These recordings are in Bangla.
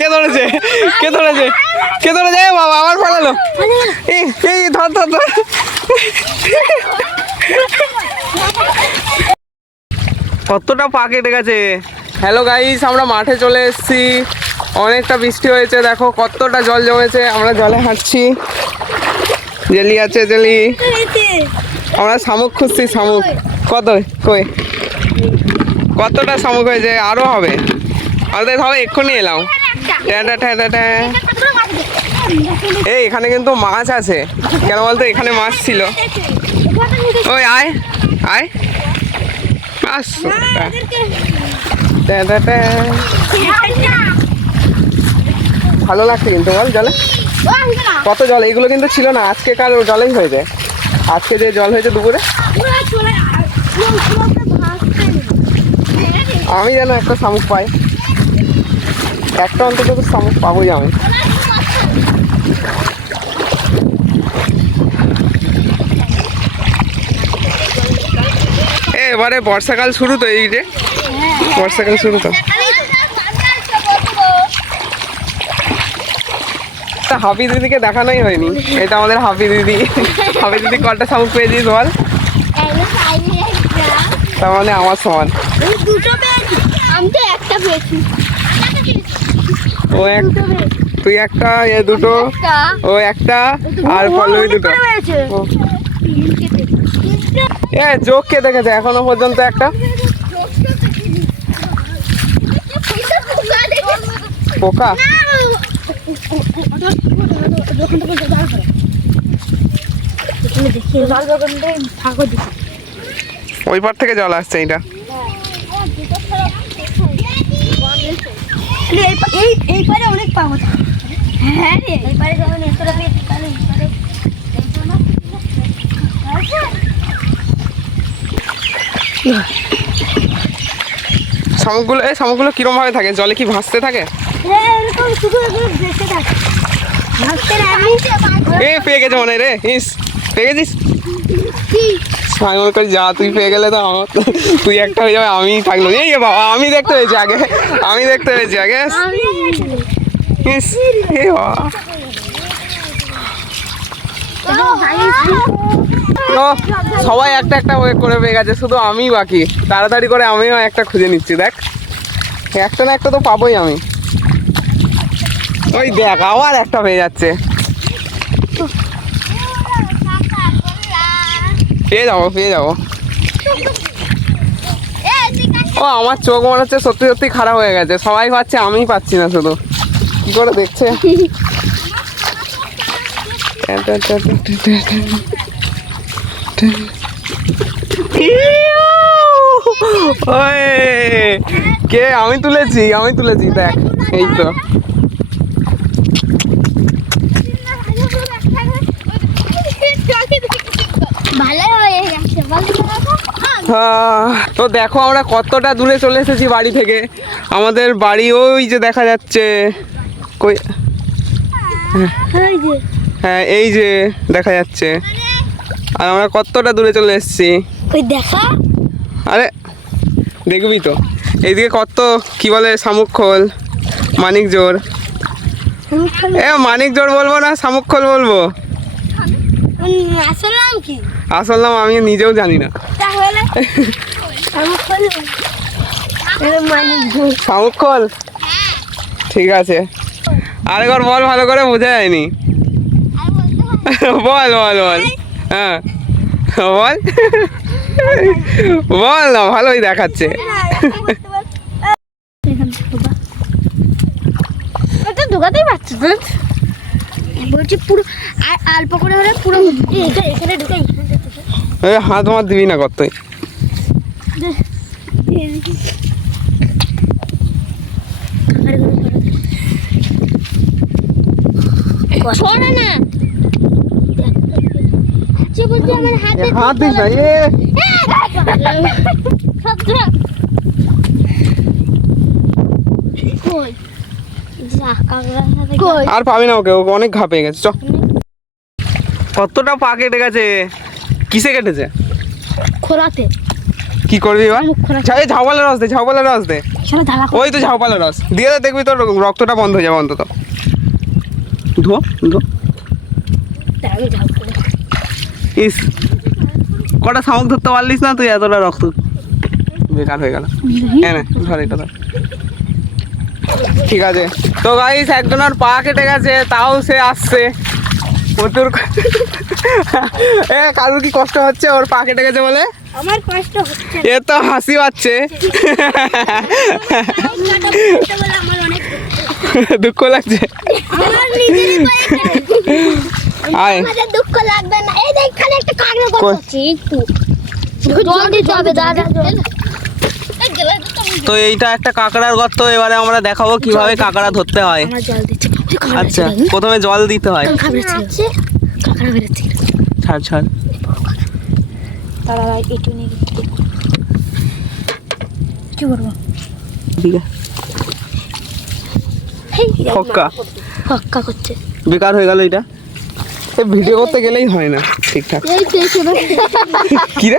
কে ধরেছে কে ধরেছে কে ধরেছে বাবা আবার পালালো এই এই ধর ধর ধর কতটা পা কেটে গেছে। হ্যালো গাইস, আমরা মাঠে চলে এসেছি। অনেকটা বৃষ্টি হয়েছে, দেখো কতটা জল জমেছে। আমরা জলে হাঁটছি। জেলি আছে জেলি। আমরা শামুক খুঁজছি, শামুক কত কই কতটা শামুক হয়েছে, আরো হবে আমাদের হবে। এক্ষুনি এলাম। এই এখানে কিন্তু মাছ আছে, কেন বলতো এখানে মাছ ছিল। ওই আয় আয় ভালো লাগছে কিন্তু বল জলে কত জল। এগুলো কিন্তু ছিল না, আজকে কাল জলেই হয়ে যায়। আজকে যে জল হয়েছে দুপুরে, আমি যেন একটা শামুক পাই, একটা অন্তত শামুক পাবোই আমি। এবারে বর্ষাকাল শুরু তো, এই যে বর্ষাকাল শুরু তো। হাফি দিদিকে দেখানোই হয়নি, এটা আমাদের হাফি দিদি। হাফি দিদি কটা শামুক পেয়েছিস বল? তার মানে আমার সমান। ও এক, তুই একটা, এ দুটো, ও একটা, আর পল্লবী দুটো। এ যোগ কে দেখেছে এখনো পর্যন্ত একটা? পোকা? ওই পার থেকে জল আসছে। এটা এই পারে অনেক পাবো। হ্যাঁ রে, এই পারে যখন এতটা পেয়েছি তাহলে এই পারে শামুকগুলো, এই শামুকগুলো কিরম ভাবে থাকে জলে? কি ভাসতে থাকে? হ্যাঁ এরকম শুধু ভেসে থাকে। ভাসতে আমি এ পেয়ে গেছে মনে রে। ইস পেয়ে গেছিস? আমি মনে করি যা তুই পেয়ে গেলে তো আমার, তুই একটা হয়ে যাবে, আমি থাকলো। এই বাবা আমি দেখতে পেয়েছি আগে, আমি দেখতে পেয়েছি আগে। ইস এ বাবা, সবাই একটা একটা করে পেয়ে গেছে, শুধু আমি বাকি। তাড়াতাড়ি করে আমিও একটা খুঁজে নিচ্ছি। দেখ একটা না একটা তো পাবোই আমি। ওই দেখ আবার একটা পেয়ে যাচ্ছে। পেয়ে যাবো পেয়ে যাবো। ও আমার চোখ মনে হচ্ছে সত্যি সত্যি খারাপ হয়ে গেছে। সবাই পাচ্ছে, আমি পাচ্ছি না। শুধু কি করে দেখছে। কে? আমি তুলেছি, আমি তুলেছি। দেখ এই তো। তো দেখো আমরা কতটা দূরে চলে এসেছি বাড়ি থেকে। আমাদের বাড়ি ওই যে দেখা যাচ্ছে। কই? হ্যাঁ এই যে দেখা যাচ্ছে। আর আমরা কতটা দূরে চলে এসেছি দেখা। আরে দেখবি তো, এইদিকে কত কি বলে শামুক খোল, মানিক জোর। এ মানিক জোর বলবো না, শামুক খোল বলবো? আসল নাম কি? আসল নাম আমি নিজেও জানি না। শামুক খোল, ঠিক আছে। আরেকবার বল, ভালো করে বোঝা যায়নি। বল বল বল। হ্যাঁ বল বল না, ভালোই দেখাচ্ছে। ঢুকাতেই পারছি বলছি পুরো, আর অল্প করে হলে পুরো এখানে ঢুকাই। হাত মাত দিবি না কতই। সরে না, হাত দিস না। আর পাবি না ওকে, ওকে অনেক ঘা পেয়ে গেছে। চ, কতটা পা কেটে গেছে। কিসে কেটেছে? খোলাতে। কি করবি এবার? ঝাউবলের রস দে, ঝাউবলের রস দে। শালা জ্বালা করে। ওই তো ঝাউপালের রস দিয়ে দে, দেখবি তোর রক্তটা বন্ধ হয়ে যাবে অন্তত। ধো ধো। তার আগে ঝাল করে। ইস, কটা শামুক ধরতে পারলিস না তুই, এতটা রক্ত বেকার হয়ে গেল। হ্যাঁ না, ধর এটা ধর। ঠিক আছে তো গাইস, একজনের পা কেটে গেছে, তাও সে আসছে প্রচুর। কারুর কি কষ্ট হচ্ছে ওর পা কেটে গেছে বলে? আমার কষ্ট হচ্ছে এ তো হাসি পাচ্ছে। বলে আমার অনেক দুঃখ লাগছে। আমার নিজেরই পায়ে আয় আমাদের দুঃখ লাগবে না। এই দেখ এখানে একটা কাকড়া করছি একটু জল দিতে হবে দাদা। তো এইটা একটা কাঁকড়ার গর্ত, এবারে আমরা দেখাবো কিভাবে কাঁকড়া ধরতে হয়। আমার জল দিচ্ছে। আচ্ছা, প্রথমে জল দিতে হয়। কাকড়া বেরোচ্ছে। ছাড় ছাড়। তারা একটু নিয়ে কি করবো? ঠিক আছে, ফক্কা ফক্কা করছে। বেকার হয়ে গেল এটা। ভিডিও করতে গেলেই হয় না ঠিকঠাক। কি রে,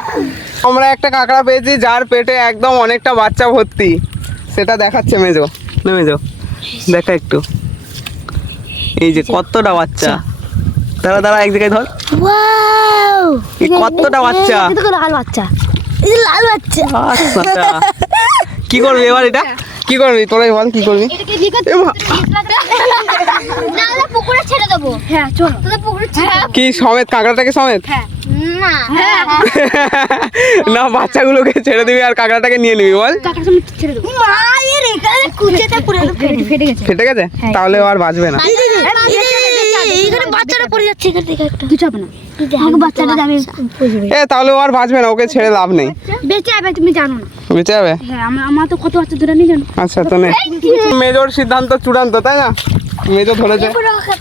আমরা একটা কাঁকড়া পেয়েছি যার পেটে একদম অনেকটা বাচ্চা ভর্তি, সেটা দেখাচ্ছে মেজো। না মেজো, দেখা একটু, এই যে কতটা বাচ্চা। দাঁড়া দাঁড়া, এক জায়গায় ধর। ওয়াও, এই কতটা বাচ্চা। এই দেখো লাল বাচ্চা, এই যে লাল বাচ্চা। আচ্ছা, কি করবি এবার এটা? কি করবি তোরাই বল, কি করবি? এটাকে ঠিক আছে না, আমরা পুকুরে ছেড়ে দেবো। হ্যাঁ চল, তোদের পুকুরে ছেড়ে দেবো। কি সমেত, কাঁকড়াটাকে সমেত? হ্যাঁ না, হ্যাঁ না, বাচ্চাগুলোকে ছেড়ে দিবি আর কাঁকড়াটাকে নিয়ে নিবি বল। কাকার সামনে ছেড়ে দেবো। মা এর এখানে কুচেতে পুরো ফেটে গেছে। ফেটে গেছে? তাহলে আর বাঁচবে না। এইখানে বাচ্চাটা পড়ে যাচ্ছে, এখানে দেখে একটা কিছু হবে না। আমাকে বাচ্চাটা আমি তাহলে ও আর বাঁচবে না, ওকে ছেড়ে লাভ নেই। বেঁচে যাবে, তুমি জানো না। বেঁচে যাবে? হ্যাঁ আমার তো কত বাচ্চা ধরে নিয়ে জানো। আচ্ছা, তো নে। মেজর সিদ্ধান্ত চূড়ান্ত, তাই না? মেজর ধরেছে।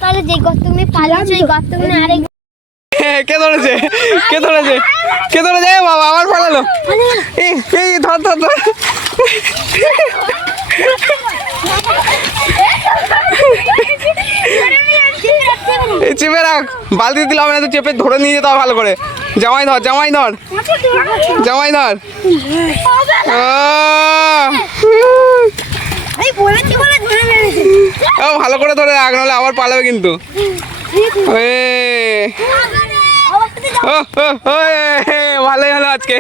তাহলে যে গর্ত তুমি পালাচ্ছ, এই গর্ত মানে আরেক কে ধরেছে? কে ধরেছে? কে ধরেছে? এ বাবা, আবার পালালো। এই এই ধর ধর ধর। এই চেপে রাখ, বালতি দিলাম না তো, চেপে ধরে নিয়ে যেতে হবে ভালো করে। জামাই ধর, জামাই ধর, জামাই ধর। এই বলেছি বলে ধরে মেরেছে। ভালো করে ধরে রাখ, নাহলে আবার পালাবে কিন্তু। ভালোই হলো আজকে।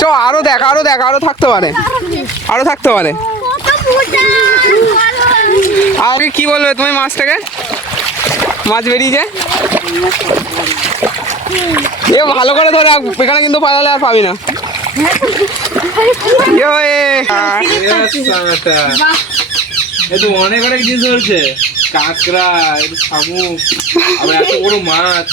চ, আরো দেখ, আরো দেখ, আরো থাকতে পারে, আরো থাকতে পারে। আগে কি বলবে তুমি মাছটাকে? মাছ বেরিয়ে যায়। এ ভালো করে ধরে রাখ, এখানে কিন্তু পালালে আর পাবি না। অনেক অনেক জিনিস ধরছে, কাঁকড়া, শামুক, আবার এত বড় মাছ।